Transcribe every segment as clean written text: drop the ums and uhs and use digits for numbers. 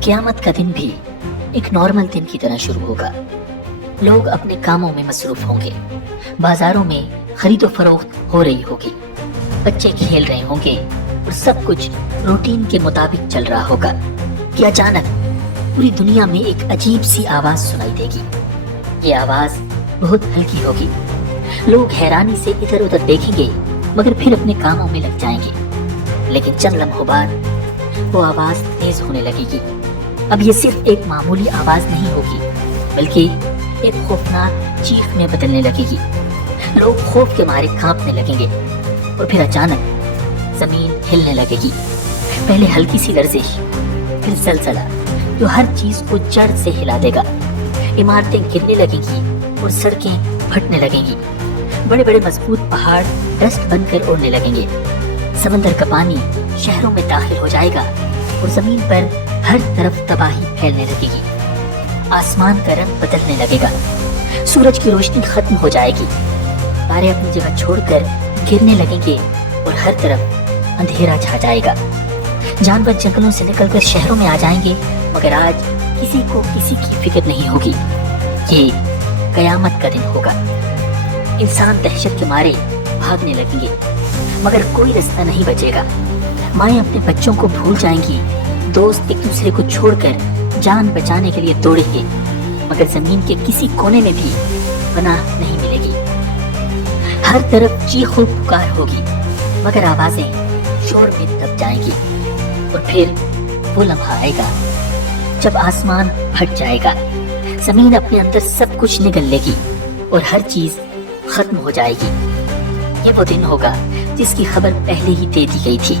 क़यामत का दिन भी एक नॉर्मल दिन की तरह शुरू होगा। लोग अपने कामों में मसरूफ होंगे, बाजारों में खरीदो फरोख्त हो रही होगी, बच्चे खेल रहे होंगे और सब कुछ रूटीन के मुताबिक चल रहा होगा कि अचानक पूरी दुनिया में एक अजीब सी आवाज सुनाई देगी। ये आवाज बहुत हल्की होगी। लोग हैरानी से इधर उधर देखेंगे मगर फिर अपने कामों में लग जाएंगे। लेकिन चंद लम्हों बाद वो आवाज तेज होने लगेगी। अब ये सिर्फ एक मामूली आवाज नहीं होगी बल्कि एक खौफनाक चीख में बदलने लगेगी। लोग खौफ के मारे कांपने लगेंगे और फिर अचानक जमीन हिलने लगेगी। पहले हल्की सी लर्जिश, फिर जलजला जो हर चीज को जड़ से हिला देगा। इमारतें गिरने लगेंगी और सड़कें फटने लगेंगी। बड़े बड़े मजबूत पहाड़ डस्ट बनकर उड़ने लगेंगे। समंदर का पानी शहरों में दाखिल हो जाएगा और जमीन पर हर तरफ तबाही फैलने लगेगी। आसमान का रंग बदलने लगेगा। सूरज की रोशनी खत्म हो जाएगी। तारे अपनी जगह छोड़कर गिरने लगेंगे और हर तरफ अंधेरा छा जाएगा। जानवर जंगलों से निकलकर शहरों में आ जाएंगे मगर आज किसी को किसी की फिक्र नहीं होगी। ये क़यामत का दिन होगा। इंसान दहशत के मारे भागने लगेंगे मगर कोई रास्ता नहीं बचेगा। माएं अपने बच्चों को भूल जाएंगी। दोस्त एक दूसरे को छोड़कर जान बचाने के लिए दौड़ेंगे मगर जमीन के किसी कोने में भी पनाह नहीं मिलेगी। हर तरफ चीखों पुकार होगी मगर आवाजें शोर में दब जाएंगी। और फिर वो लम्हा आएगा जब आसमान फट जाएगा, जमीन अपने अंदर सब कुछ निगल लेगी और हर चीज खत्म हो जाएगी। ये वो दिन होगा जिसकी खबर पहले ही दे दी गई थी,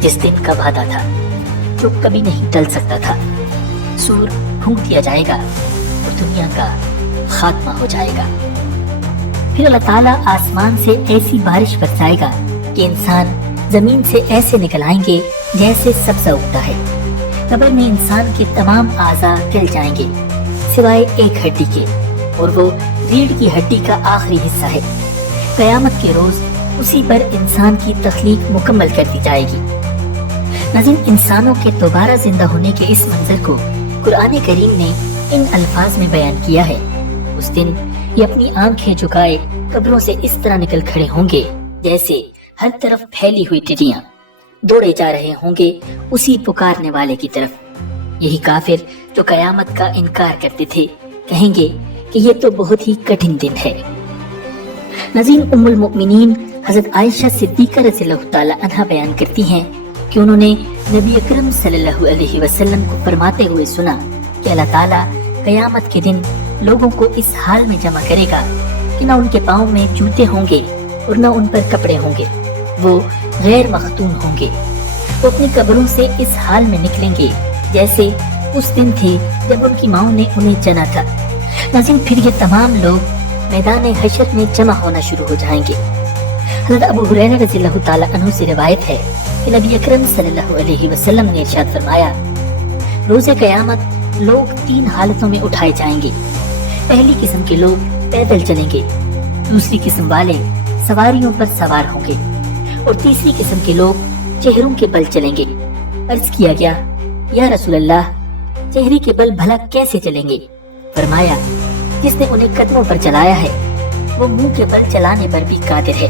जिस दिन का वादा था जो कभी नहीं टल सकता था। सूर फूंक दिया जाएगा और दुनिया का खात्मा हो जाएगा। फिर अल्लाह ताला आसमान से ऐसी बारिश बरसाएगा कि इंसान जमीन से ऐसे निकल आएंगे जैसे सब्जा उगता है। कब्र में इंसान के तमाम आज़ा जल जाएंगे सिवाय एक हड्डी के, और वो रीढ़ की हड्डी का आखिरी हिस्सा है। क़यामत के रोज उसी पर इंसान की तख्लीक मुकम्मल कर दी जाएगी। नाज़रीन, इंसानों के दोबारा जिंदा होने के इस मंजर को कुरान करीम ने इन अल्फाज में बयान किया है। उस दिन ये अपनी आंखें झुकाए कब्रों से इस तरह निकल खड़े होंगे जैसे हर तरफ फैली हुई टिड्डियां दौड़े जा रहे होंगे उसी पुकारने वाले की तरफ। यही काफिर जो क़यामत का इनकार करते थे कहेंगे कि ये तो बहुत ही कठिन दिन है। नाज़रीन, उम्मुल मोमिनीन हज़रत आयशा सिद्दीक़ा रज़ियल्लाहु ताला अन्हा बयान करती हैं कि उन्होंने नबी अकरम सल्लल्लाहु अलैहि वसल्लम को फरमाते हुए सुना कि अल्लाह ताला क़यामत के दिन लोगों को इस हाल में जमा करेगा कि न उनके पाँव में जूते होंगे और न उन पर कपड़े होंगे। वो गैर मखतून होंगे। वो अपनी कब्रों से इस हाल में निकलेंगे जैसे उस दिन थे जब उनकी माँ ने उन्हें जना था। नाज़रीन, फिर ये तमाम लोग मैदान हशर में जमा होना शुरू हो जाएंगे। हज़रत अबू हुरैरा रज़ियल्लाहु ताला अन्हु से रिवायत है कि नबी अकरम सल्लल्लाहु अलैहि वसल्लम ने इरशाद फरमाया, रोज़े क़यामत लोग 3 हालतों में उठाए जाएंगे। पहली किस्म के लोग पैदल चलेंगे, दूसरी किस्म वाले सवारियों पर सवार होंगे और तीसरी किस्म के लोग चेहरों के बल चलेंगे। अर्ज किया गया, या रसूल अल्लाह, चेहरे के बल भला कैसे चलेंगे? फरमाया, जिसने उन्हें कदमों पर चलाया है वो मुंह के बल चलाने पर भी कादिर है।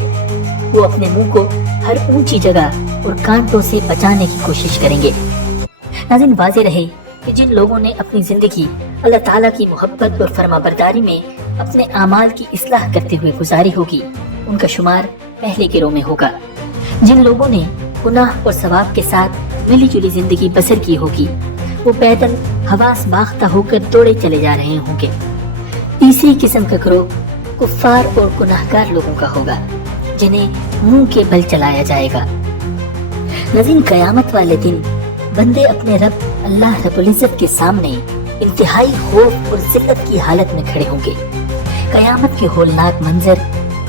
वो अपने मुंह को हर ऊंची जगह और कांटों से बचाने की कोशिश करेंगे। नाज़रीन, वाज़ेह रहे कि जिन लोगों ने अपनी जिंदगी अल्लाह ताला की मोहब्बत और फरमाबरदारी में अपने आमाल की इस्लाह करते हुए गुजारी होगी, उनका शुमार पहले गिरोह में होगा। जिन लोगों ने गुनाह और सवाब के साथ मिली जुली जिंदगी बसर की होगी, वो पैदल हवास बाख्ता होकर दौड़े चले जा रहे होंगे। तीसरी किस्म का गिरोह कुफ्फार और गुनाहगार लोगों का होगा जिन्हें मुंह के बल चलाया जाएगा। नाज़रीन, क़यामत वाले दिन बंदे अपने रब अल्लाह रब्बुल इज़्ज़त के सामने इंतहाई खौफ और जिल्लत की हालत में खड़े होंगे। क़यामत के होलनाक मंजर,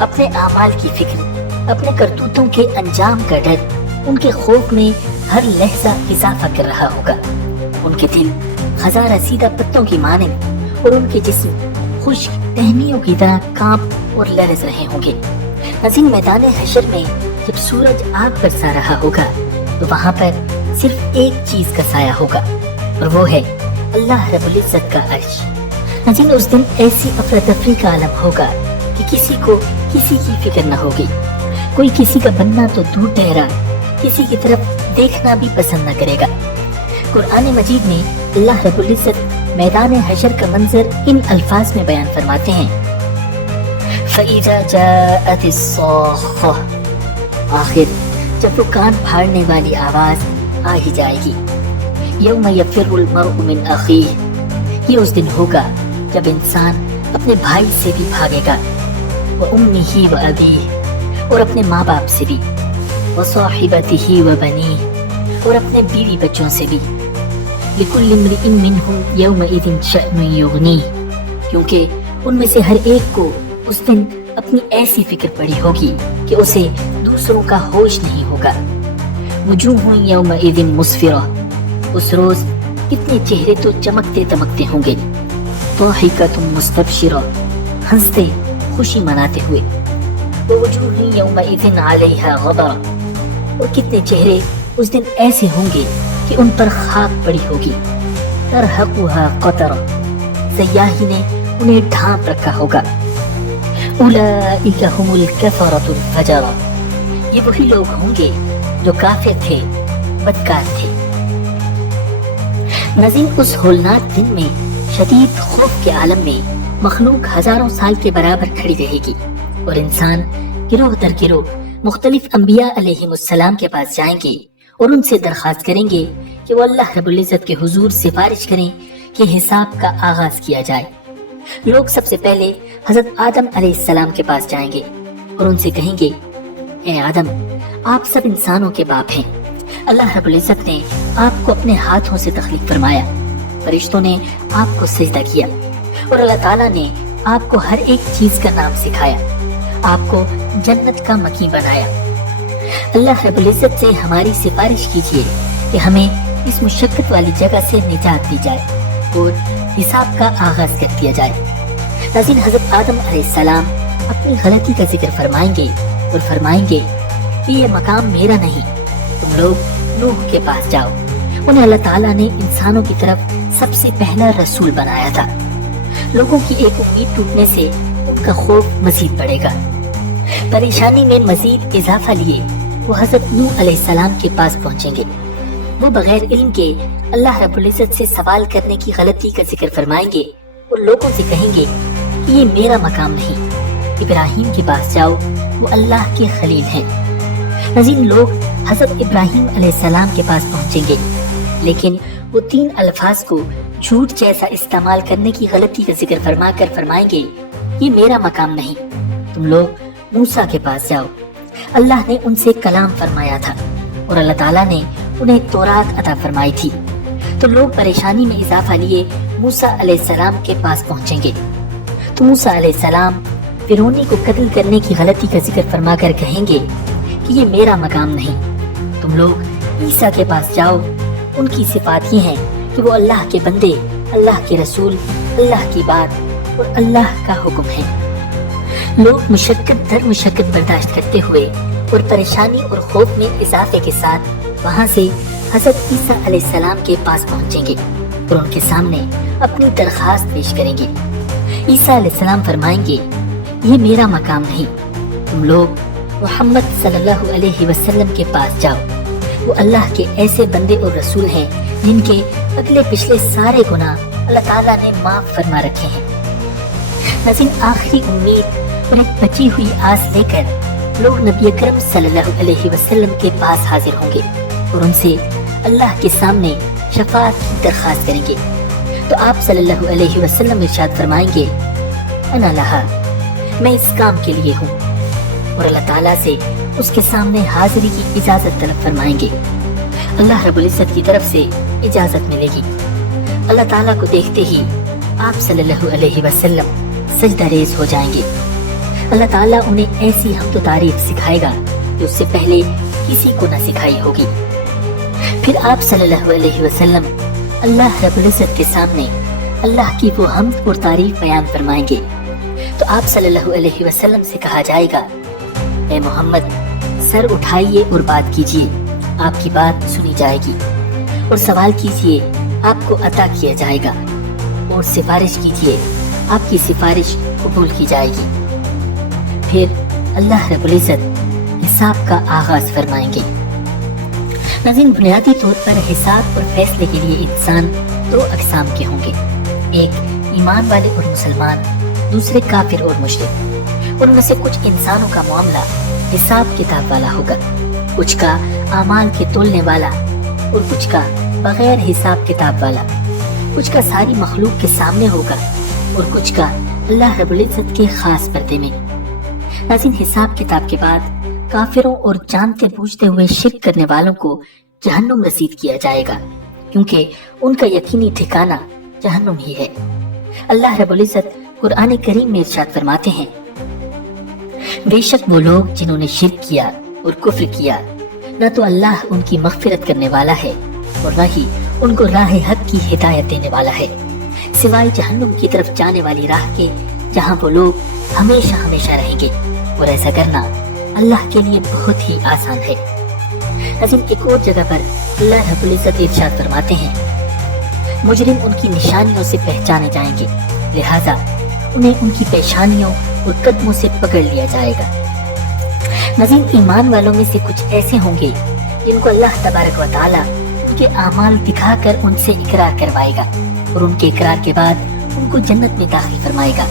अपने आमाल की फिक्र, अपने करतूतों के अंजाम का डर उनके खौफ में हर लहजा इजाफा कर रहा होगा। उनके दिल खज़ार सीधा पत्तों की मानिंद और उनके जिस्म खुश्क टहनियों की तरह कांप और लरज़ रहे होंगे। नाज़रीन, मैदान हशर में जब सूरज आग बरसा रहा होगा तो वहाँ पर सिर्फ एक चीज का साया होगा, اور وہ ہے اللہ رب العزت کا عرش۔ ناظرین، اس دن ایسی افراتفری کا عالم ہوگا کہ کسی کو کسی کی فکر نہ ہوگی، کوئی کسی کا بننا تو دور ٹھہرا کسی کی طرف دیکھنا بھی پسند نہ کرے گا۔ قرآن مجید میں اللہ رب العزت میدان حشر کا منظر ان الفاظ میں بیان فرماتے ہیں، فَإِذَا جَاءَتِ الصَّاخَّةُ، آخر جب وہ کان پھاڑنے والی آواز آ ہی جائے گی، یوم یفر المرء من اخیہ، یہ اس دن ہوگا جب انسان اپنے بھائی سے بھی بھاگے گا، وَأُمِّهِ وَأَبِيهِ، اور اپنے ماں باپ سے بھی، وَصَاحِبَتِهِ وَبَنِيهِ، اور اپنے بیوی بچوں سے بھی، لِكُلِّ امْرِئٍ مِّنْهُمْ يَوْمَئِذٍ شَأْنٌ يُغْنِيهِ، کیونکہ ان میں سے ہر ایک کو اس دن اپنی ایسی فکر پڑی ہوگی کہ اسے دوسروں کا ہوش نہیں ہوگا۔ وجوہ یومئذ مسفرہ، اس روز کتنے چہرے تو چمکتے دمکتے ہوں گے، ضاحکۃ مستبشرہ، ہنستے خوشی مناتے ہوئے، ووجوہ یومئذ علیہا غبرہ، اور کتنے چہرے اس دن ایسے ہوں گے کہ ان پر خاک پڑی ہوگی، ترہقھا قطرہ، سیاہی نے انہیں ڈھانپ رکھا ہوگا، اولئک ھم الکفرۃ الفجرہ، یہ وہی لوگ ہوں گے جو کافر تھے، بدکار تھے۔ ناظرین، اس ہولناک دن میں شدید خوف کے عالم میں مخلوق ہزاروں سال کے برابر کھڑی رہے گی، اور انسان گروہ در گروہ مختلف انبیاء علیہم السلام کے پاس جائیں گے اور ان سے درخواست کریں گے کہ وہ اللہ رب العزت کے حضور سفارش کریں کہ حساب کا آغاز کیا جائے۔ لوگ سب سے پہلے حضرت آدم علیہ السلام کے پاس جائیں گے اور ان سے کہیں گے، اے آدم، آپ سب انسانوں کے باپ ہیں، اللہ رب العزت نے آپ کو اپنے ہاتھوں سے تخلیق فرمایا، فرشتوں نے آپ کو سجدہ کیا، اور اللہ تعالیٰ نے آپ کو ہر ایک چیز کا نام سکھایا، آپ کو جنت کا مکی بنایا۔ اللہ رب العزت سے ہماری سفارش کیجیے کہ ہمیں اس مشقت والی جگہ سے نجات دی جائے اور حساب کا آغاز کر دیا جائے۔ ناظرین، حضرت آدم علیہ السلام اپنی غلطی کا ذکر فرمائیں گے اور فرمائیں گے کہ یہ مقام میرا نہیں، تم لوگ نوح کے پاس جاؤ، انہیں اللہ تعالیٰ نے انسانوں کی طرف سب سے پہلا رسول بنایا تھا۔ لوگوں کی ایک امید ٹوٹنے سے ان کا خوف مزید بڑھے گا، پریشانی میں مزید اضافہ لیے وہ حضرت نوح علیہ السلام کے پاس پہنچیں گے، وہ بغیر علم کے اللہ رب العزت سے سوال کرنے کی غلطی کا ذکر فرمائیں گے اور لوگوں سے کہیں گے کہ یہ میرا مقام نہیں، ابراہیم کے پاس جاؤ، وہ اللہ کے خلیل ہیں۔ ناظرین، لوگ حضرت ابراہیم علیہ السلام کے پاس پہنچیں گے، لیکن وہ 3 الفاظ کو جھوٹ جیسا استعمال کرنے کی غلطی کا ذکر فرما کر فرمائیں گے، یہ میرا مقام نہیں، تم لوگ موسیٰ کے پاس جاؤ، اللہ نے ان سے کلام فرمایا تھا اور اللہ تعالیٰ نے انہیں تورات عطا فرمائی تھی۔ تو لوگ پریشانی میں اضافہ لیے موسیٰ علیہ السلام کے پاس پہنچیں گے، تو موسیٰ علیہ السلام فرعونی کو قتل کرنے کی غلطی کا ذکر فرما کر کہیں گے کہ یہ میرا مقام نہیں، تم لوگ عیسیٰ کے پاس جاؤ، ان کی صفات یہ ہیں کہ وہ اللہ کے بندے، اللہ کے رسول، اللہ کی بات اور اللہ کا حکم ہے۔ لوگ مشقت در مشقت برداشت کرتے ہوئے اور پریشانی اور خوف میں اضافے کے ساتھ وہاں سے حضرت عیسیٰ علیہ السلام کے پاس پہنچیں گے اور ان کے سامنے اپنی درخواست پیش کریں گے۔ عیسیٰ علیہ السلام فرمائیں گے، یہ میرا مقام نہیں، تم لوگ محمد صلی اللہ علیہ وسلم کے پاس جاؤ، وہ اللہ کے ایسے بندے اور رسول ہیں جن کے اگلے پچھلے سارے گناہ اللہ تعالیٰ نے معاف فرما رکھے ہیں۔ ناظرین، آخری امید اور ایک بچی ہوئی آس لے کر لوگ نبی اکرم صلی اللہ علیہ وسلم کے پاس حاضر ہوں گے اور ان سے اللہ کے سامنے شفاعت کی درخواست کریں گے۔ تو آپ صلی اللہ علیہ وسلم ارشاد فرمائیں گے، انا لہا، میں اس کام کے لیے ہوں، اور اللہ تعالیٰ سے اس کے سامنے حاضری کی اجازت طلب فرمائیں گے۔ اللہ رب العزت کی طرف سے اجازت ملے گی۔ اللہ تعالیٰ کو دیکھتے ہی آپ صلی اللہ علیہ وسلم سجدہ ریز ہو جائیں گے۔ اللہ تعالیٰ انہیں ایسی حمد و تعریف سکھائے گا جو اس سے پہلے کسی کو نہ سکھائی ہوگی۔ پھر آپ صلی اللہ علیہ وسلم اللہ رب العزت کے سامنے اللہ کی وہ حمد اور تعریف بیان فرمائیں گے۔ تو آپ صلی اللہ علیہ وسلم سے کہا جائے گا، اے محمد، سر اٹھائیے اور بات کیجیے، آپ کی بات سنی جائے گی، اور سوال کیجیے آپ کو عطا کیا جائے گا اور سفارش کیجیے، آپ کی سفارش قبول کی جائے گی۔ پھر اللہ رب العزت حساب کا آغاز فرمائیں گے۔ ناظرین، بنیادی طور پر حساب اور فیصلے کے لیے انسان دو اقسام کے ہوں گے، ایک ایمان والے اور مسلمان، دوسرے کافر اور مشرک۔ ان میں سے کچھ انسانوں کا معاملہ حساب کتاب والا ہوگا، کچھ کا اعمال کے تولنے والا اور کچھ کا بغیر حساب کتاب والا، کچھ کا ساری مخلوق کے سامنے ہوگا اور کچھ کا اللہ رب العزت کے خاص پردے میں۔ ناظرین، حساب کتاب کے بعد کافروں اور جانتے بوجھتے ہوئے شرک کرنے والوں کو جہنم رسید کیا جائے گا، کیونکہ ان کا یقینی ٹھکانہ جہنم ہی ہے۔ اللہ رب العزت قرآن کریم میں ارشاد فرماتے ہیں، بے شک وہ لوگ جنہوں نے شرک کیا اور کفر کیا، نہ تو اللہ ان کی مغفرت کرنے والا ہے اور نہ ہی ان کو راہ حق کی ہدایت دینے والا ہے، سوائے جہنم کی طرف جانے والی راہ کے، جہاں وہ لوگ ہمیشہ ہمیشہ رہیں گے، اور ایسا کرنا اللہ کے لیے بہت ہی آسان ہے۔ لیکن ایک اور جگہ پر اللہ رب العزت ارشاد فرماتے ہیں، مجرم ان کی نشانیوں سے پہچانے جائیں گے، لہذا انہیں ان کی پیشانیوں اور قدموں سے پکڑ لیا جائے گا۔ ناظرین، ایمان والوں میں سے کچھ ایسے ہوں گے جن کو اللہ تبارک و تعالی ان کے اعمال دکھا کر ان سے اقرار کروائے گا اور ان کے اقرار کے بعد ان کو جنت میں داخل فرمائے گا۔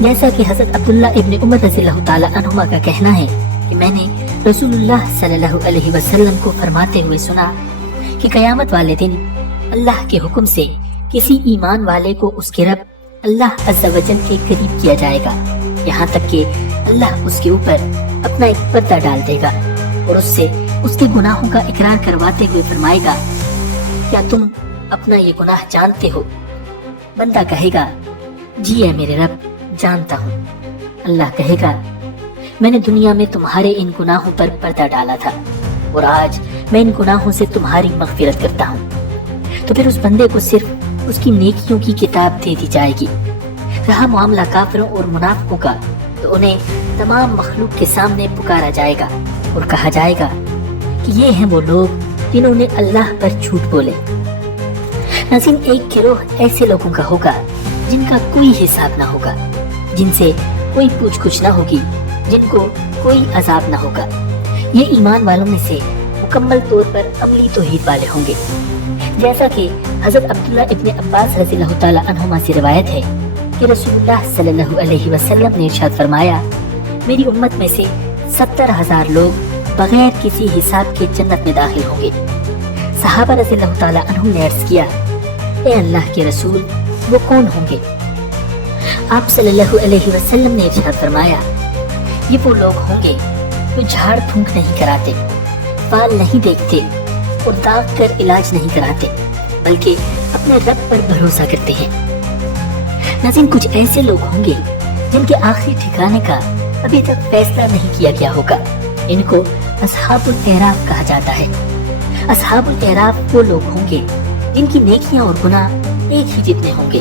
جیسا کہ حضرت عبداللہ ابن عمر رضی اللہ تعالی عنہما کا کہنا ہے کہ میں نے رسول اللہ صلی اللہ علیہ وسلم کو فرماتے ہوئے سنا کہ قیامت والے دن اللہ کے حکم سے کسی ایمان والے کو اس کے رب اللہ عز و جل کے قریب کیا جائے گا، یہاں تک کہ اللہ اس کے اوپر اپنا ایک پردہ ڈال دے گا اور اس سے اس کے گناہوں کا اقرار کرواتے ہوئے فرمائے گا، کیا تم اپنا یہ گناہ جانتے ہو؟ بندہ کہے گا، جی اے میرے رب، جانتا ہوں۔ اللہ کہے گا، میں نے دنیا میں تمہارے ان گناہوں پر پردہ ڈالا تھا اور آج میں ان گناہوں سے تمہاری مغفرت کرتا ہوں۔ تو پھر اس بندے کو صرف اس کی نیکیوں کی کتاب دے دی جائے گی۔ رہا معاملہ کافروں اور منافقوں کا، تو انہیں تمام مخلوق کے سامنے پکارا جائے گا اور کہا جائے گا کہ یہ ہیں وہ لوگ جنہوں نے اللہ پر جھوٹ بولے۔ ناظرین، ایک گروہ ایسے لوگوں کا ہوگا جن کا کوئی حساب نہ ہوگا، جن سے کوئی پوچھ گچھ نہ ہوگی، جن کو کوئی عذاب نہ ہوگا۔ یہ ایمان والوں میں سے مکمل طور پر عملی توحید والے ہوں گے، جیسا کہ حضرت عبداللہ ابن عباس رضی اللہ تعالی عنہما سے روایت ہے کہ رسول اللہ صلی اللہ علیہ وسلم نے ارشاد فرمایا، میری امت میں سے 70,000 لوگ بغیر کسی حساب کے جنت میں داخل ہوں گے۔ صحابہ رضی اللہ تعالی عنہم نے عرض کیا، اے اللہ کے رسول، وہ کون ہوں گے؟ آپ صلی اللہ علیہ وسلم نے ارشاد فرمایا، یہ وہ لوگ ہوں گے جو جھاڑ پھونک نہیں کراتے، فال نہیں دیکھتے اور داغ کر علاج نہیں کراتے، بلکہ اپنے رب پر بھروسہ کرتے ہیں۔ ناظرین، کچھ ایسے لوگ ہوں گے جن کے آخری ٹھکانے کا ابھی تک فیصلہ نہیں کیا گیا ہوگا، ان کو اصحاب الاعراف کہا جاتا ہے۔ اصحاب الاعراف وہ لوگ ہوں گے جن کی نیکیاں اور گناہ ایک ہی جتنے ہوں گے۔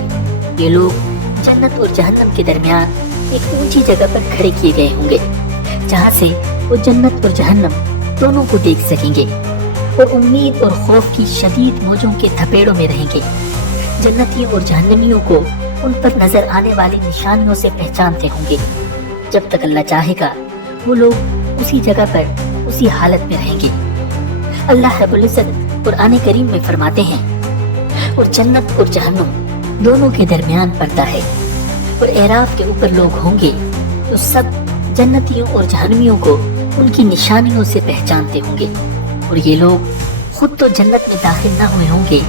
یہ لوگ جنت اور جہنم کے درمیان ایک اونچی جگہ پر کھڑے کیے گئے ہوں گے، جہاں سے وہ جنت اور جہنم دونوں کو دیکھ سکیں گے اور امید اور خوف کی شدید موجوں کے تھپیڑوں میں رہیں گے۔ جنتیوں اور جہنمیوں کو ان پر نظر آنے والی نشانیوں سے پہچانتے ہوں گے۔ جب تک اللہ چاہے گا وہ لوگ اسی جگہ پر اسی حالت میں رہیں گے۔ اللہ رب العزت قرآن کریم میں فرماتے ہیں، اور جنت اور جہنم دونوں کے درمیان پردہ ہے، اور اعراف کے اوپر لوگ ہوں گے تو سب جنتیوں اور جہنمیوں کو ان کی نشانیوں سے پہچانتے ہوں گے، اور یہ لوگ خود تو جنت میں داخل نہ ہوئے ہوں گے،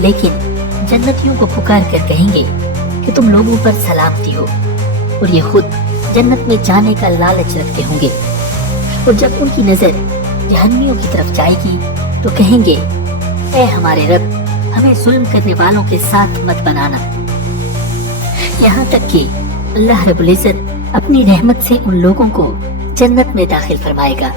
لیکن جنتیوں کو پکار کر کہیں گے کہ تم لوگوں پر سلامتی ہو، اور یہ خود جنت میں جانے کا لالچ رکھتے ہوں گے۔ اور جب ان کی نظر جہنمیوں کی طرف جائے گی تو کہیں گے، اے ہمارے رب، ہمیں ظلم کرنے والوں کے ساتھ مت بنانا۔ یہاں تک کہ اللہ رب العزت اپنی رحمت سے ان لوگوں کو جنت میں داخل فرمائے گا۔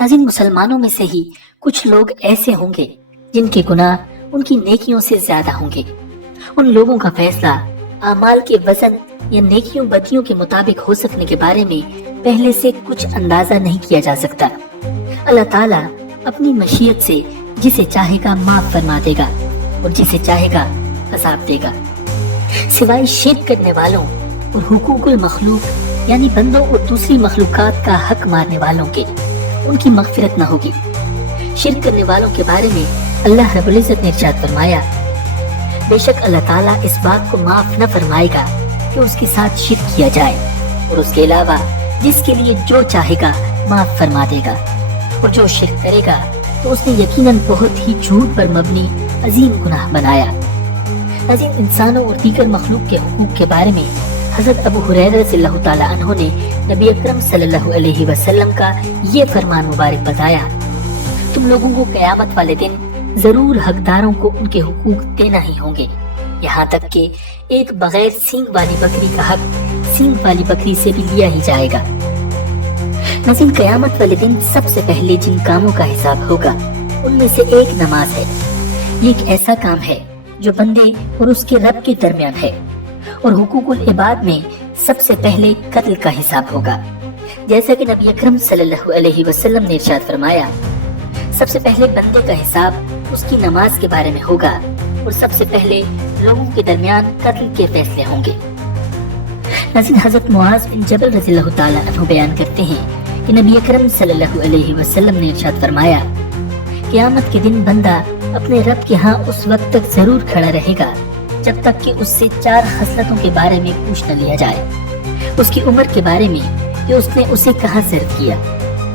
ناظرین، مسلمانوں میں سے ہی کچھ لوگ ایسے ہوں گے جن کے گناہ ان کی نیکیوں سے زیادہ ہوں گے۔ ان لوگوں کا فیصلہ اعمال کے وزن یا نیکیوں بدیوں کے مطابق ہو سکنے کے بارے میں پہلے سے کچھ اندازہ نہیں کیا جا سکتا۔ اللہ تعالیٰ اپنی مشیت سے جسے چاہے گا معاف فرما دے گا، और जिसे चाहेगा अजाब देगा। सिवाय शिर्क करने वालों और हुकूकुल मखलूक यानी बंदों और दूसरी मखलूकात का हक मारने वालों के उनकी मगफिरत न होगी। शिर्क करने वालों के बारे में अल्लाह रब्बुल इज्जत ने इरशाद फरमाया, बेशक अल्लाह ताला इस बात को माफ न फरमाएगा कि उसके साथ शिर्क किया जाए, और उसके अलावा जिसके लिए जो चाहेगा माफ फरमा देगा। और जो शिर्क करेगा तो उसने यकीनन बहुत ही झूठ पर मबनी अजीम गुनाह बनाया। अजीम इंसानों और दीगर मखलूक के हुकूक के बारे में हज़रत अबू हुरैरा रज़ियल्लाहु ताला अन्हु ने नबी अकरम सल्लल्लाहु अलैहि वसल्लम का ये फरमान मुबारक बताया, तुम लोगों को क़यामत वाले दिन जरूर हकदारों को उनके हुकूक देना ही होंगे, यहाँ तक कि एक बगैर सींग वाली बकरी का हक सींग वाली बकरी से भी लिया ही जाएगा। नाज़रीन, क़यामत वाले दिन सबसे पहले जिन कामों का हिसाब होगा उनमें से एक नमाज है। ये एक ऐसा काम है जो बंदे और उसके रब के दरमियान है, और हुकूकुल इबाद में सबसे पहले कत्ल का हिसाब होगा। जैसा कि नबी अकरम सल्लल्लाहु अलैहि वसल्लम ने इरशाद फरमाया, सबसे पहले बंदे का हिसाब उसकी नमाज के बारे में होगा, और सबसे पहले लोगों के दरमियान कत्ल के फैसले होंगे। नाज़रीन, हज़रत मुआज़ बिन जबल रज़ियल्लाहु ताला अन्हु बयान करते हैं कि नबी अकरम सल्लल्लाहु अलैहि वसल्लम ने इरशाद फरमाया, क़यामत के दिन बंदा अपने रब के यहाँ उस वक्त तक जरूर खड़ा रहेगा जब तक कि उससे 4 खसलतों के बारे में पूछ न लिया जाए। उसकी उम्र के बारे में कि उसने उसे कहाँ सर्व किया,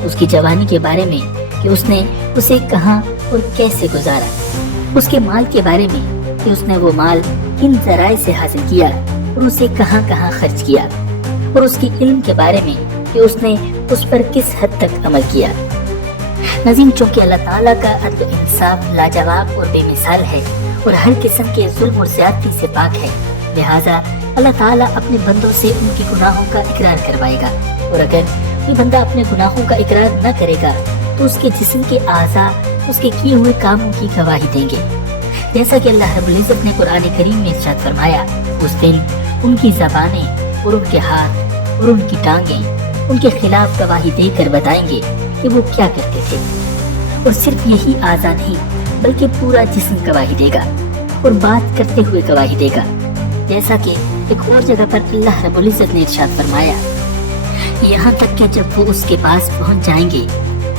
उसकी जवानी के बारे में कि उसने उसे कहाँ और कैसे गुजारा, उसके माल के बारे में कि उसने वो माल किन ज़राए से हासिल किया और उसे कहाँ कहाँ खर्च किया, और उसके इल्म के बारे में कि उसने उस पर किस हद तक अमल किया। नाज़रीन, चूंकि अल्लाह ताला का अदल इंसाफ लाजवाब और बेमिसाल है और हर किस्म के जुल्म और ज़्यादती से पाक है, लिहाजा अल्लाह ताला अपने बंदों से उनके गुनाहों का इकरार करवाएगा, और अगर कोई बंदा अपने गुनाहों का इकरार न करेगा तो उसके जिस्म के आज़ा उसके किए हुए कामों की गवाही देंगे। जैसा कि अल्लाह रब्बुल इज्जत ने कुरान करीम में इरशाद फरमाया, उस दिन उनकी ज़बानें और उनके हाथ और उनकी टांगें उनके खिलाफ गवाही देकर बताएंगे कि वो क्या करते थे। और सिर्फ यही आज़ा नहीं बल्कि पूरा जिस्म गवाही देगा और बात करते हुए गवाही देगा। जैसा कि एक और जगह पर अल्लाह रब्बुल इज्जत ने इरशाद फरमाया, यहाँ तक कि जब वो उसके पास पहुँच जाएंगे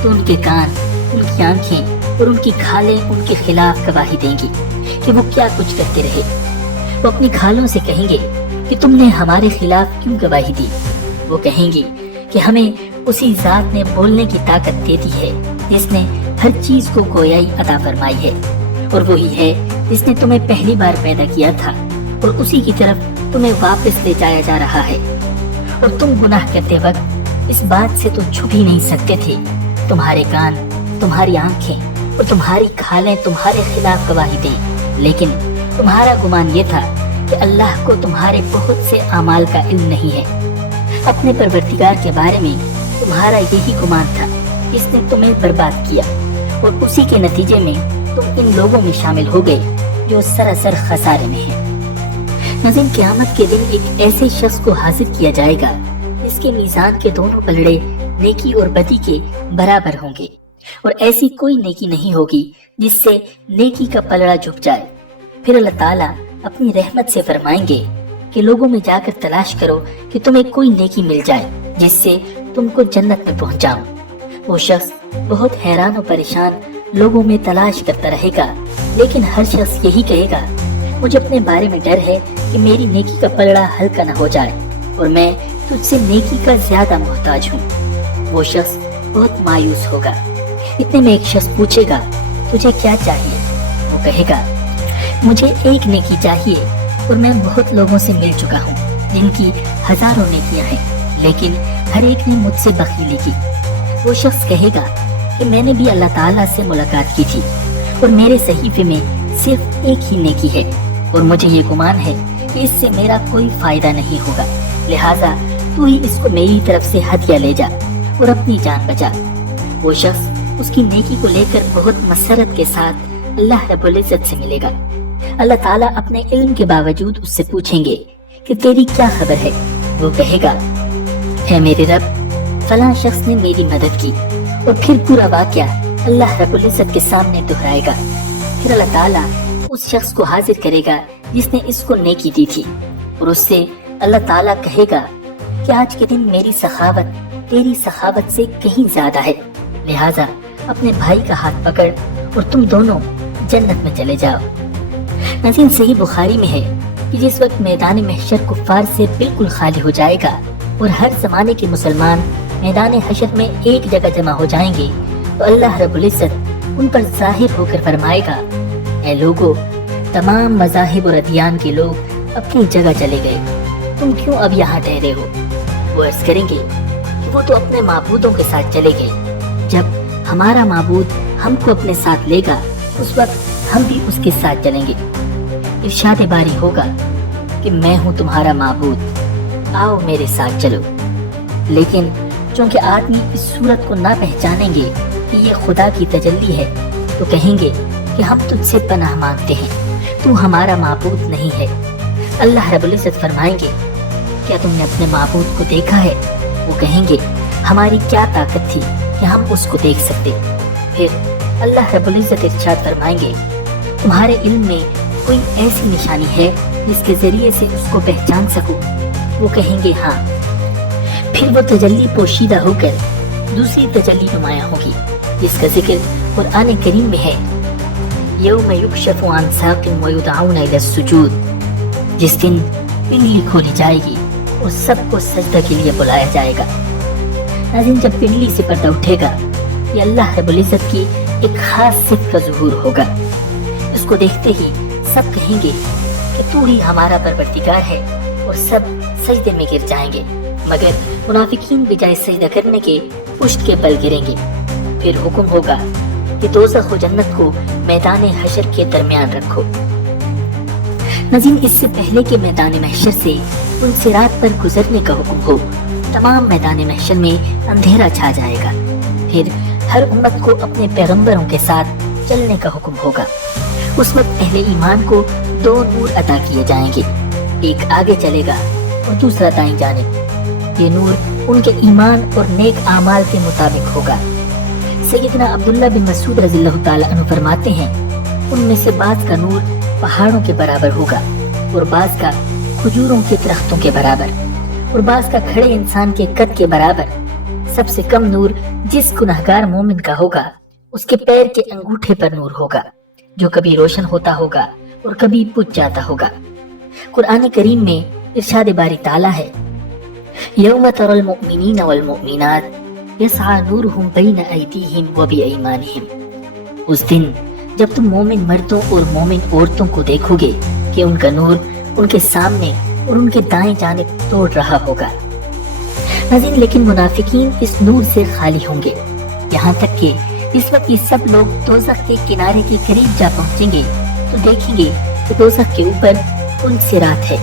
तो उनके कान, उनकी आंखें और उनकी खालें उनके खिलाफ गवाही देंगी कि वो क्या कुछ करते रहे। वो अपनी खालों से कहेंगे कि तुमने हमारे खिलाफ क्यों गवाही दी। वो कहेंगे कि हमें उसी जात ने बोलने की ताकत दे दी है जिसने हर चीज को गोयाई अता फरमाई है, और वही है जिसने तुम्हें पहली बार पैदा किया था और उसी की तरफ तुम्हें वापस ले जाया जा रहा है। और तुम गुनाह करते वक्त इस बात से तो छुप ही नहीं सकते थे। तुम्हारे कान, तुम्हारी आंखें और तुम्हारी खालें तुम्हारे खिलाफ गवाही दें, लेकिन तुम्हारा गुमान ये था कि अल्लाह को तुम्हारे बहुत से अमाल का इल्म नहीं है। अपने परवरदिगार के बारे में तुम्हारा यही गुमान था जिसने तुम्हें बर्बाद किया, और उसी के नतीजे में तुम इन लोगों में शामिल हो गए जो सरासर खसारे में हैं। नाज़रीन, क़यामत के दिन एक ऐसे शख्स को हाजिर किया जाएगा जिसके मीज़ान के दोनों पलड़े नेकी और बदी के बराबर होंगे, और ऐसी कोई नेकी नहीं होगी जिससे नेकी का पलड़ा झुक जाए। फिर अल्लाह ताला अपनी रहमत से फरमाएंगे कि लोगों में जाकर तलाश करो कि तुम्हें कोई नेकी मिल जाए जिससे तुमको जन्नत में पहुंचाऊं। वो शख्स बहुत हैरान और परेशान लोगों में तलाश करता रहेगा, लेकिन हर शख्स यही कहेगा, मुझे अपने बारे में डर है कि मेरी नेकी का पलड़ा हल्का न हो जाए और मैं तुझसे नेकी का ज्यादा मोहताज हूँ। वो शख्स बहुत मायूस होगा। इतने में एक शख्स पूछेगा, तुझे क्या चाहिए? वो कहेगा, मुझे एक नेकी चाहिए और मैं बहुत लोगों से मिल चुका हूँ जिनकी हजारों नेकियां हैं, लेकिन हर एक ने मुझसे बखीली की। वो शख्स कहेगा कि मैंने भी अल्लाह ताला से मुलाकात की थी और मेरे सहीफे में सिर्फ एक ही नेकी है, और मुझे ये गुमान है कि इससे मेरा कोई फायदा नहीं होगा, लिहाजा तू ही इसको मेरी तरफ से हदिया ले जा और अपनी जान बचा। वो शख्स उसकी नेकी को लेकर बहुत मसरत के साथ अल्लाह रब्बुल इज्जत से मिलेगा। अल्लाह ताला अपने इल्म के बावजूद उससे पूछेंगे कि तेरी क्या खबर है? वो कहेगा, है मेरे रब, फलां शख्स ने मेरी मदद की, और फिर पूरा वाकया अल्लाह रब्बुल इज्जत के सामने दोहराएगा। फिर अल्लाह ताला उस शख्स को हाजिर करेगा जिसने इसको नेकी दी थी, और उससे अल्लाह ताला कहेगा कि आज के दिन मेरी सखावत तेरी सखावत से कहीं ज्यादा है, लिहाजा अपने भाई का हाथ पकड़ और तुम दोनों जन्नत में चले जाओ। नाज़रीन, सही बुखारी में है कि जिस वक्त मैदान महशर कुफ्फार से बिल्कुल खाली हो जाएगा और हर जमाने के मुसलमान मैदान हशर में एक जगह जमा हो जाएंगे, तो अल्लाह रब्बुल इज्जत उन पर ज़ाहिर होकर फरमाएगा, ऐ लोगो, तमाम मज़ाहिब और अदियान के लोग अपनी जगह चले गए, तुम क्यों अब यहाँ ठहरे हो? वो अर्ज करेंगे कि वो तो अपने माबूदों के साथ चले गए, जब हमारा माबूद हमको अपने साथ लेगा उस वक्त हम भी उसके साथ चलेंगे। इरशाद बारी होगा कि मैं हूँ तुम्हारा माबूद, आओ मेरे साथ चलो। लेकिन चूंकि आदमी इस सूरत को ना पहचानेंगे कि ये खुदा की तजल्ली है, तो कहेंगे कि हम तुझसे पनाह मांगते हैं, तू हमारा माबूद नहीं है। अल्लाह रब्बुल इज्जत फरमाएंगे, क्या तुमने अपने माबूद को देखा है? वो कहेंगे, हमारी क्या ताकत थी कि हम उसको देख सकते। फिर अल्लाह रब्बुल इज्जत इरशाद फरमाएंगे, तुम्हारे इल्म में कोई ऐसी निशानी है जिसके जरिए से उसको पहचान सकूं? वो कहेंगे, हाँ। फिर वो तजल्ली पोशीदा होकर दूसरी तजल्ली नुमाया होगी, जिसका जिक्र कुरान करीम में है, यौम युक्शफु अन साक़िन व युदअऊन इला सुजूद, जिस दिन पिंडली खोली जाएगी और सबको सजदा के लिए बुलाया जाएगा। नाज़रीन, जब पिंडली से पर्दा उठेगा, ये अल्लाह रब्बुल इज्जत की एक खास सिफ़त का ज़ुहूर होगा। इसको देखते ही सब कहेंगे कि तू ही हमारा परवरदिगार है, और सब सजदे में गिर जाएंगे, मगर मुनाफिकीन बजाय सजदा करने के पुश्त के बल गिरेंगे। फिर हुक्म होगा कि दोज़ख व जन्नत को मैदान हशर के दरमियान रखो। नाज़रीन, इससे पहले के मैदान महशर से उन सिरात पर गुजरने का हुक्म हो, तमाम मैदान महशर में अंधेरा छा जाएगा। फिर हर उम्मत को अपने पैगंबरों के साथ चलने का हुक्म होगा। उस वक्त अहले ईमान को दो नूर अता किए जाएंगे, एक आगे चलेगा और दूसरा दाएं जानिब। ये नूर उनके ईमान और नेक आमाल के मुताबिक होगा। सैयदना अब्दुल्लाह बिन मसूद रज़ियल्लाहु ताला अन्हु फरमाते हैं, उनमें से बाज का नूर पहाड़ों के बराबर होगा, और बाज का खजूरों के दरख्तों के बराबर, और बाज का खड़े इंसान के कद के बराबर। सबसे कम नूर जिस गुनहगार मोमिन का होगा, उसके पैर के अंगूठे पर नूर होगा, जो कभी रोशन होता होगा और कभी बुझ जाता होगा। कुरान करीम में इरशाद बारी ताला है, यौम तरल मुमिनीन वल मुमिनात यस्आ नूरुहुम बैन अयदीहिम व बिअयमानिहिम। उस दिन जब तुम मोमिन मर्दों और मोमिन औरतों को देखोगे कि उनका नूर उनके सामने और उनके दाएं जानिब तोड़ रहा होगा। नाज़रीन, लेकिन मुनाफिकीन इस नूर से खाली होंगे, यहाँ तक कि इस वक्त ये सब लोग दोज़ख के किनारे के करीब जा पहुंचेंगे तो देखेंगे कि दोज़ख के ऊपर पुल सिरात है,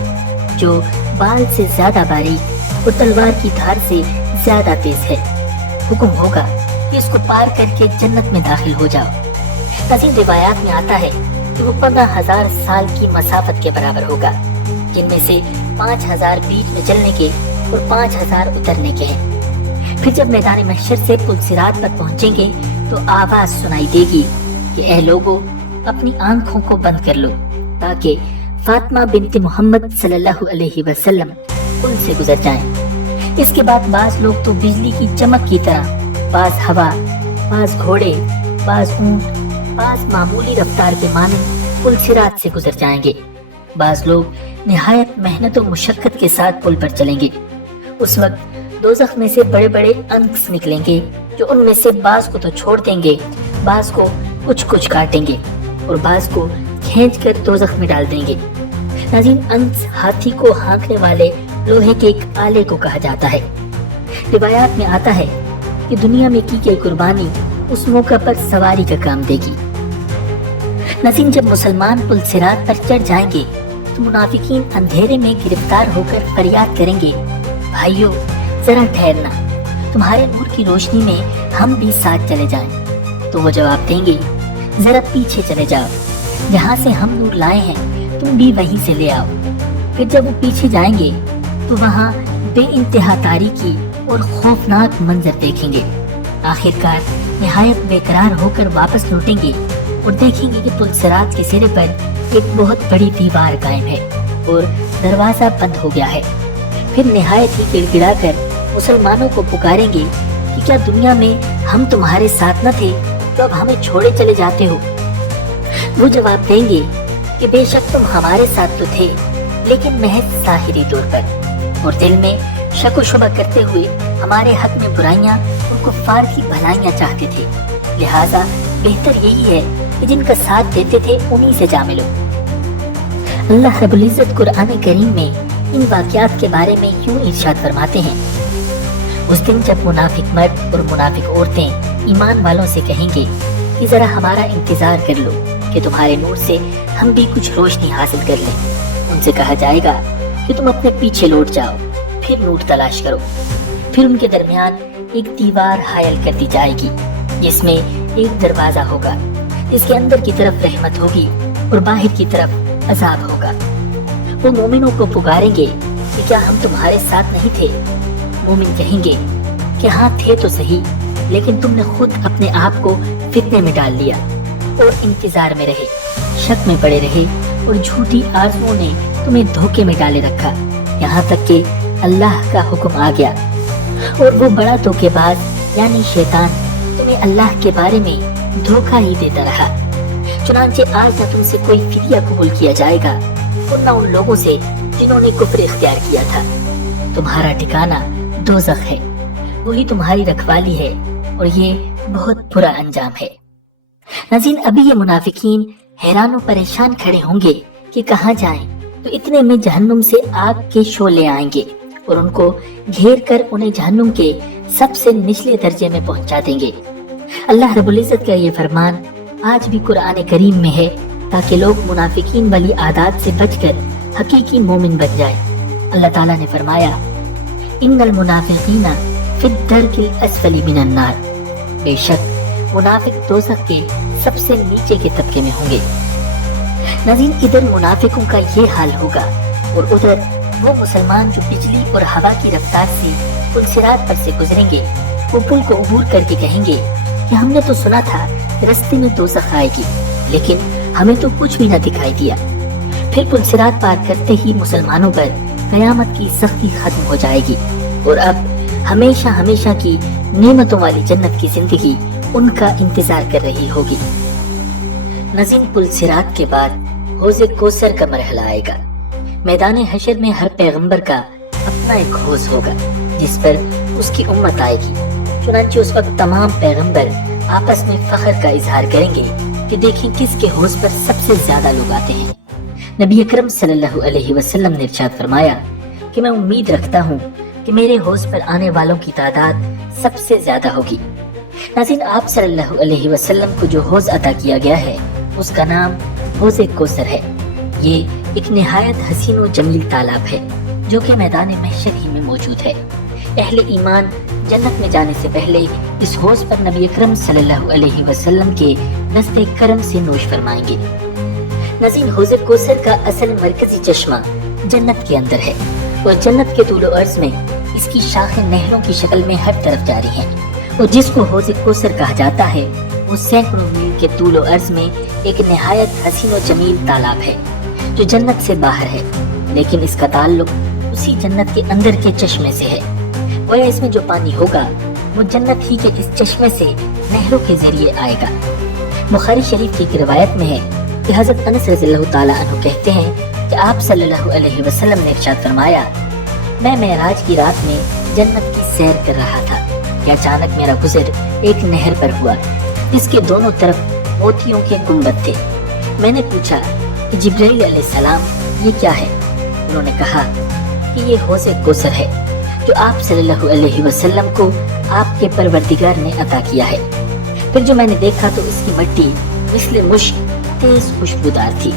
जो बाल से ज्यादा बारीक और तलवार की धार से ज्यादा तेज है। हुक्म होगा कि इसको पार करके जन्नत में दाखिल हो जाओ। नाज़रीन, रिवायात में आता है कि वो 15,000 साल की मसाफत के बराबर होगा, जिनमें से 5,000 बीच में चलने के और 5,000 उतरने के हैं। फिर जब मैदान महशर से पुल सिरात पर पहुंचेंगे तो आवाज सुनाई देगी कि ऐ लोगों, अपनी आंखों को बंद कर लो, ताकि फातिमा बिन्त मोहम्मद सल्लल्लाहु अलैहि वसल्लम पुल से गुजर जाएं। इसके बाद बाज लोग तो बिजली की चमक की तरह, बाज हवा, बाज घोड़े, बाज ऊंट, बाज मामूली रफ्तार के मानंद पुल सिरात से गुजर जाएंगे। बाज लोग निहायत मेहनत और मुशक्कत के साथ पुल पर चलेंगे। उस वक्त दोज़ख में से बड़े बड़े अंक्स निकलेंगे, जो उनमें से बाज को तो छोड़ देंगे, बाज को कुछ कुछ काटेंगे और बाज को खींचकर दोज़ख में डाल देंगे। नाज़रीन, अंक्स हाथी को हाँकने वाले लोहे के एक आले को कहा जाता है। रिवायात में आता है कि दुनिया में की गई कुर्बानी उस मौका पर सवारी का काम देगी। नाज़रीन, जब मुसलमान पुल सिरात पर चढ़ जाएंगे तो मुनाफिकीन अंधेरे में गिरफ्तार होकर फरियाद करेंगे, भाइयों जरा ठहरना, तुम्हारे नूर की रोशनी में हम भी साथ चले जाएं। तो वो जवाब देंगे, जरा पीछे चले जाओ, जहाँ से हम नूर लाए हैं तुम भी वहीं से ले आओ। फिर जब वो पीछे जाएंगे तो वहाँ बेइंतहा तारीकी और खौफनाक मंजर देखेंगे। आखिरकार निहायत बेकरार होकर वापस लौटेंगे और देखेंगे कि पुल सिरात के सिरे पर ایک بہت بڑی دیوار قائم ہے اور دروازہ بند ہو گیا ہے۔ پھر نہایت ہی گڑ گڑا کر مسلمانوں کو پکاریں گے کہ کیا دنیا میں ہم تمہارے ساتھ نہ تھے تو اب ہمیں چھوڑے چلے جاتے ہو؟ وہ جواب دیں گے کہ بے شک تم ہمارے ساتھ تو تھے، لیکن محض ظاہری طور پر، اور دل میں شک و شبہ کرتے ہوئے ہمارے حق میں برائیاں اور کفار کی بھلائیاں چاہتے تھے، لہٰذا بہتر یہی ہے کہ جن کا ساتھ دیتے تھے انہی سے جا ملو۔ اللہ رب العزت قرآن کریم میں ان واقعات کے بارے میں یوں ارشاد فرماتے ہیں: اس دن جب منافق مرد اور منافق عورتیں ایمان والوں سے کہیں گے کہ ذرا ہمارا انتظار کر لو کہ تمہارے نور سے ہم بھی کچھ روشنی حاصل کر لیں، ان سے کہا جائے گا کہ تم اپنے پیچھے لوٹ جاؤ، پھر نور تلاش کرو۔ پھر ان کے درمیان ایک دیوار حائل کر دی جائے گی جس میں ایک دروازہ ہوگا، اس کے اندر کی طرف رحمت ہوگی اور باہر کی طرف عذاب ہوگا۔ وہ مومنوں کو پکاریں گے کہ کیا ہم تمہارے ساتھ نہیں تھے؟ مومن کہیں گے کہ ہاں تھے تو صحیح، لیکن تم نے خود اپنے آپ کو فتنے میں ڈال لیا اور انتظار میں رہے، شک میں پڑے رہے اور جھوٹی آرزوؤں نے تمہیں دھوکے میں ڈالے رکھا، یہاں تک کہ اللہ کا حکم آ گیا اور وہ بڑا دھوکے باز یعنی شیطان تمہیں اللہ کے بارے میں دھوکہ ہی دیتا رہا۔ چنانچہ آج نہ تم سے کوئی فدیہ قبول کیا جائے گا اور نہ ان لوگوں سے جنہوں نے کفر اختیار کیا تھا۔ تمہارا ٹھکانہ دوزخ ہے، وہی تمہاری رکھوالی ہے اور یہ بہت برا انجام ہے۔ ناظرین، ابھی یہ منافقین حیران و پریشان کھڑے ہوں گے کہ کہاں جائیں، تو اتنے میں جہنم سے آگ کے شعلے آئیں گے اور ان کو گھیر کر انہیں جہنم کے سب سے نچلے درجے میں پہنچا دیں گے۔ اللہ رب العزت کا یہ فرمان آج بھی قرآن کریم میں ہے تاکہ لوگ منافقین والی عادات سے بچ کر حقیقی مومن بن جائیں۔ اللہ تعالیٰ نے فرمایا: ان المنافقین فی الدرک الاسفل من النار، بے شک منافق دوزخ کے سب سے نیچے کے طبقے میں ہوں گے۔ ناظرین، ادھر منافقوں کا یہ حال ہوگا اور ادھر وہ مسلمان جو بجلی اور ہوا کی رفتار سے پل صراط پر سے گزریں گے، وہ پل کو عبور کر کے کہیں گے کہ ہم نے تو سنا تھا رستے میں دوزخ آئے گی، لیکن ہمیں تو کچھ بھی نہ دکھائی دیا۔ پھر پل صراط پار کرتے ہی مسلمانوں پر قیامت کی سختی ختم ہو جائے گی اور اب ہمیشہ ہمیشہ کی نعمتوں والی جنت کی زندگی ان کا انتظار کر رہی ہوگی۔ ناظرین، پل صراط کے بعد حوض کوثر کا مرحلہ آئے گا۔ میدان حشر میں ہر پیغمبر کا اپنا ایک حوض ہوگا جس پر اس کی امت آئے گی۔ چنانچہ اس وقت تمام پیغمبر آپس میں فخر کا اظہار کریں گے کہ دیکھیں کس کے حوض پر سب سے زیادہ لوگ آتے ہیں۔ نبی اکرم صلی اللہ علیہ وسلم نے ارشاد فرمایا کہ میں امید رکھتا ہوں کہ میرے حوض پر آنے والوں کی تعداد سب سے زیادہ ہوگی۔ ناظرین، آپ صلی اللہ علیہ وسلم کو جو حوض عطا کیا گیا ہے اس کا نام حوض کوثر ہے۔ یہ ایک نہایت حسین و جمیل تالاب ہے جو کہ میدان محشر ہی میں موجود ہے۔ اہل ایمان جنت میں جانے سے پہلے اس حوض پر نبی اکرم صلی اللہ علیہ وسلم کے دست کرم سے نوش فرمائیں گے۔ ناظرین، حوض کوثر کا اصل مرکزی چشمہ جنت کے اندر ہے اور جنت کے طول و عرض میں اس کی شاخیں نہروں کی شکل میں ہر طرف جاری ہیں، اور جس کو حوض کوثر کہا جاتا ہے وہ سینکڑوں میل کے طول و عرض میں ایک نہایت حسین و جمیل تالاب ہے جو جنت سے باہر ہے، لیکن اس کا تعلق اسی جنت کے اندر کے چشمے سے ہے۔ گویا اس میں جو پانی ہوگا وہ جنت ہی کے اس چشمے سے نہروں کے ذریعے آئے گا۔ بخاری شریف کی ایک روایت میں ہے کہ حضرت انس رضی اللہ تعالیٰ عنہ کہتے ہیں کہ آپ صلی اللہ علیہ وسلم نے ارشاد فرمایا: میں معراج کی رات میں جنت کی سیر کر رہا تھا کہ اچانک میرا گزر ایک نہر پر ہوا جس کے دونوں طرف موتیوں کے گنبد تھے۔ میں نے پوچھا کہ جبرائیل علیہ السلام یہ کیا ہے؟ انہوں نے کہا کہ یہ حوض کوثر ہے جو آپ صلی اللہ علیہ وسلم کو آپ کے پروردگار نے عطا کیا ہے۔ پھر جو میں نے دیکھا تو اس کی مٹی مثل مشک تیز خوشبودار تھی۔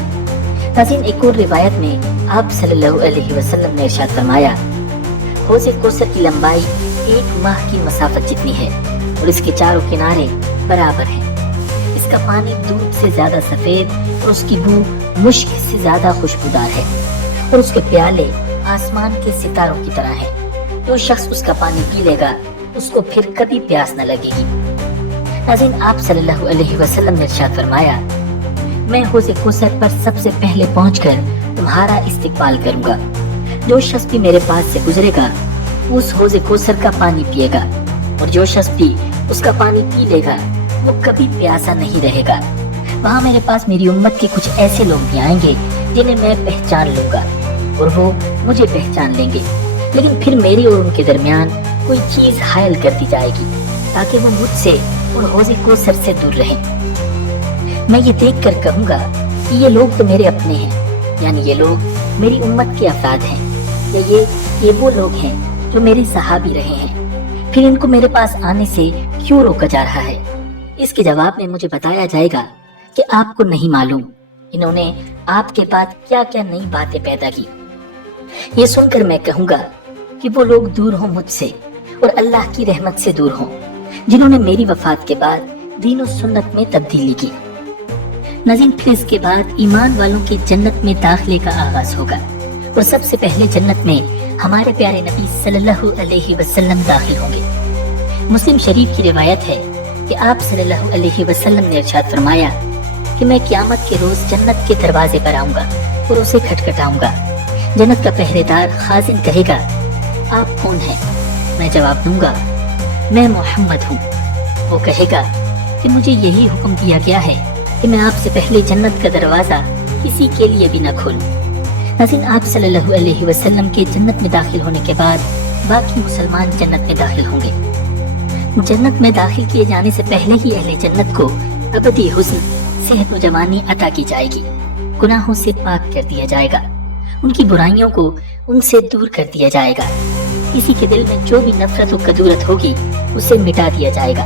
ناظرین، ایک اور روایت میں آپ صلی اللہ علیہ وسلم نے ارشاد فرمایا: حوض کوثر کی لمبائی 1 ماہ کی مسافت جتنی ہے اور اس کے چاروں کنارے برابر ہیں۔ اس کا پانی دودھ سے زیادہ سفید اور اس کی بو مشک سے زیادہ خوشبودار ہے اور اس کے پیالے آسمان کے ستاروں کی طرح ہیں۔ جو شخص اس کا پانی پی لے گا اس کو پھر کبھی پیاس نہ لگے گی۔ ناظرین، آپ صلی اللہ علیہ وسلم نے ارشاد فرمایا: मैं हौज़े कौसर पर सबसे पहले पहुंचकर तुम्हारा इस्तकबाल करूंगा। जो शख्स भी मेरे पास से गुजरेगा उस हौज़े कौसर का पानी पिएगा, और जो शख्स भी उसका पानी पी लेगा वो कभी प्यासा नहीं रहेगा। वहाँ मेरे पास मेरी उम्मत के कुछ ऐसे लोग भी आएंगे जिन्हें मैं पहचान लूंगा और वो मुझे पहचान लेंगे, लेकिन फिर मेरी और उनके दरमियान कोई चीज हायल कर दी जाएगी ताकि वो मुझसे और हौज़े कौसर से दूर रहें। मैं ये देख कर कहूँगा कि ये लोग तो मेरे अपने हैं, यानी ये लोग मेरी उम्मत के अफराद हैं, या ये वो लोग हैं जो मेरे सहाबी रहे हैं, फिर इनको मेरे पास आने से क्यों रोका जा रहा है? इसके जवाब में मुझे बताया जाएगा कि आपको नहीं मालूम इन्होंने आपके बाद क्या क्या नई बातें पैदा की। ये सुनकर मैं कहूँगा कि वो लोग दूर हों मुझसे और अल्लाह की रहमत से दूर हों जिन्होंने मेरी वफात के बाद दीन और सुन्नत में तब्दीली की। नाज़रीन, फिर इसके बाद ईमान वालों के जन्नत में दाखिले का आगाज होगा और सबसे पहले जन्नत में हमारे प्यारे नबी सल्लल्लाहु अलैहि वसल्लम दाखिल होंगे। मुस्लिम शरीफ की रिवायत है कि आप सल्लल्लाहु अलैहि वसल्लम ने इरशाद फरमाया कि मैं क़यामत के रोज जन्नत के दरवाजे पर आऊंगा और उसे खटखटाऊंगा। जन्नत का पहरेदार खाजिन कहेगा, आप कौन हैं? मैं जवाब दूंगा, मैं मोहम्मद हूँ। वो कहेगा कि मुझे यही हुक्म दिया गया है कि मैं आपसे पहले जन्नत का दरवाजा किसी के लिए भी न खोलूं। नाज़रीन, आप सल्लल्लाहु अलैहि वसल्लम के जन्नत में दाखिल होने के बाद बाकी मुसलमान जन्नत में दाखिल होंगे। जन्नत में दाखिल किए जाने से पहले ही अहले जन्नत को अबदी हुस्न, सेहत व जवानी अता की जाएगी, गुनाहों से पाक कर दिया जाएगा, उनकी बुराइयों को उनसे दूर कर दिया जाएगा, किसी के दिल में जो भी नफरत व कदूरत होगी उसे मिटा दिया जाएगा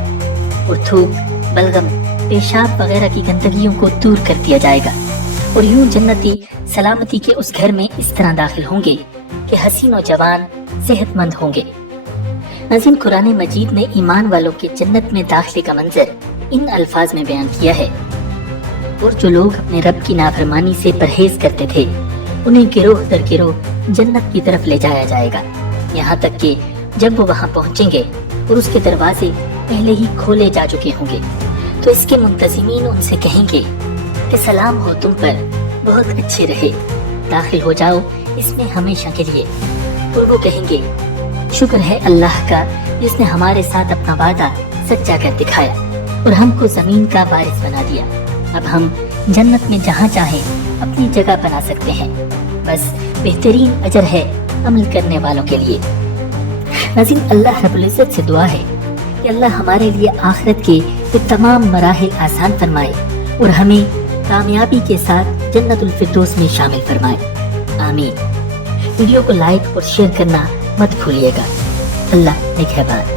और थूक, बलगम, पेशाब वगैरह की गंदगियों को दूर कर दिया जाएगा। और यूं जन्नती सलामती के उस घर में इस तरह दाखिल होंगे कि हसीन और जवान सेहतमंद होंगे। नाज़रीन, कुरान मजीद ने ईमान वालों के जन्नत में दाखिले का मंजर इन अल्फाज में बयान किया है, और जो लोग अपने रब की नाफरमानी से परहेज करते थे उन्हें गिरोह दर गिरोह जन्नत की तरफ ले जाया जाएगा, यहाँ तक कि जब वो वहाँ पहुँचेंगे और उसके दरवाजे पहले ही खोले जा चुके होंगे तो इसके मुंतजिमीन उनसे कहेंगे कि सलाम हो तुम पर, बहुत अच्छे रहे, दाखिल हो जाओ इसमें हमेशा के लिए। और वो कहेंगे, शुक्र है अल्लाह का जिसने हमारे साथ अपना वादा सच्चा कर दिखाया और हमको जमीन का वारिस बना दिया। अब हम जन्नत में जहाँ चाहें अपनी जगह बना सकते हैं, बस बेहतरीन अजर है अमल करने वालों के लिए। नाज़रीन, अल्लाह रब्बुल इज़्ज़त से दुआ है कि अल्लाह हमारे लिए आखिरत के ये तमाम मराहिल आसान फरमाए और हमें कामयाबी के साथ जन्नतुल फिरदौस में शामिल फरमाए। आमीन। वीडियो को लाइक और शेयर करना मत भूलिएगा। अल्लाह निगहबान।